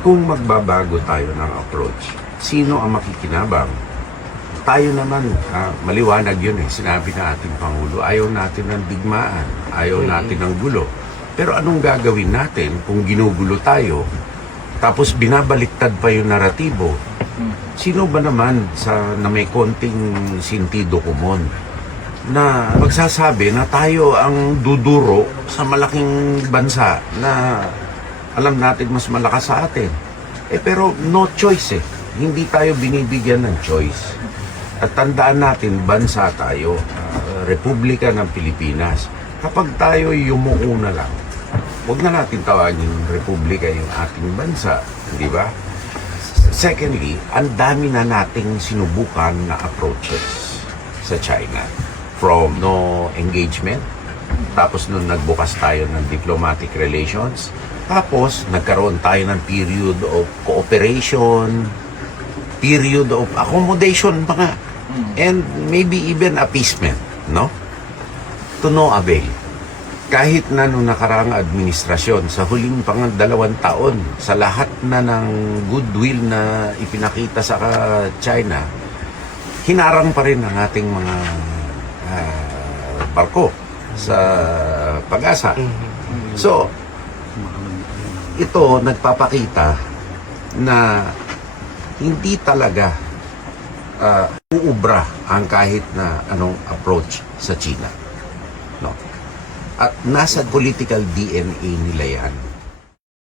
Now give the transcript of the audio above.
kung magbabago tayo ng approach, sino ang makikinabang? Tayo naman, maliwanag yun sinabi na ating Pangulo, ayaw natin ng digmaan, ayaw natin ng gulo. Pero anong gagawin natin kung ginugulo tayo, tapos binabaliktad pa yung naratibo? Sino ba naman na may konting sentido komon na magsasabi na tayo ang duduro sa malaking bansa na alam natin mas malakas sa atin? Pero no choice Hindi tayo binibigyan ng choice. At tandaan natin, bansa tayo, Republika ng Pilipinas. Kapag tayo yumuuna lang, huwag na natin tawagin Republika yung ating bansa, di ba? Secondly, ang dami na nating sinubukan na approaches sa China. From no engagement, tapos nung nagbukas tayo ng diplomatic relations, tapos nagkaroon tayo ng period of cooperation, period of accommodation pa nga, and maybe even appeasement, no? To no avail. Kahit na nung nakaraang administrasyon, sa huling 2 taon, sa lahat na ng goodwill na ipinakita sa China, hinarang pa rin ang ating mga barko sa Pag-asa. So, ito nagpapakita na hindi talaga uubra ang kahit na anong approach sa China. No? At nasa political DNA nila yan